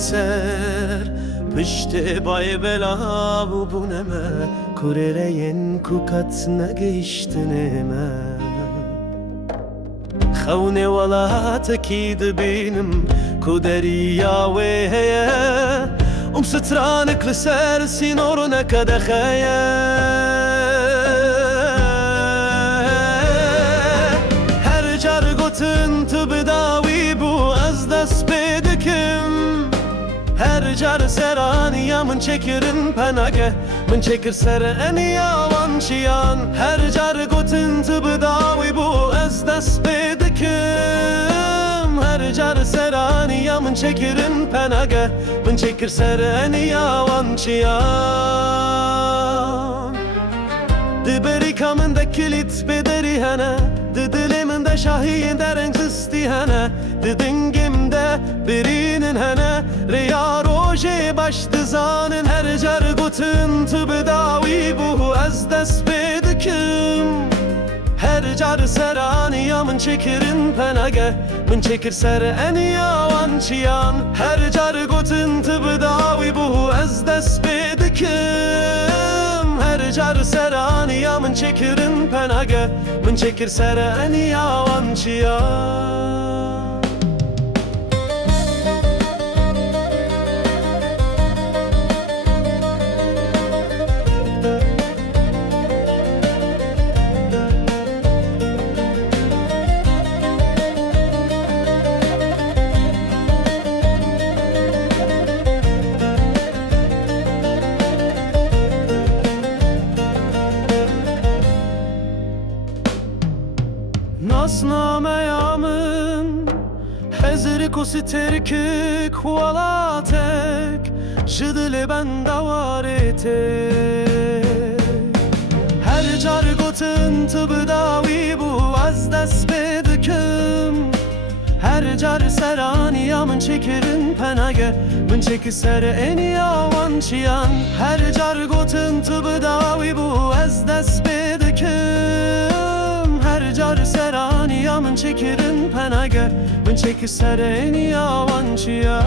ser pişti bay bela bu neme kurereyen kukat ne geçtineme خونه ولا تكيد بينم كودريا وهي سترانك لسر سينورنا كدخيا هر جرگوتن تبداوي بو از دست بدكم هر جر سرانيا من çekirin penage من çekir sereniya vanşiyan her jargotun tıbdavi bu ez dest bedikim her jar seraniya من çekirin penage من çekir sereniya vanşiyan diberi kamında kilit bederi hene didiliminde şahiyin derenk istihane didingimde birinin hene riya roje baştı zanın her jargotun tıbdavi bu ez dest bedikim her jar seraniya من çekirin penage من çekir sereniya vanşiyan her jargotun tıbdavi bu ez dest bedikim her jar seraniya من çekirin penage من çekir sereniya vanşiyan Nasnameyamın Hezri kusi terkik Valatek Jidili ben davarete Her jargotun tıbdavi bu az dest bediküm Her jar seraniya من çekirin penage من çekir sereniya vanşiyan Her jargotun tıbdavi bu az dest bediküm her jar seraniya من çekirin penage من çekir sereniya vanşiyan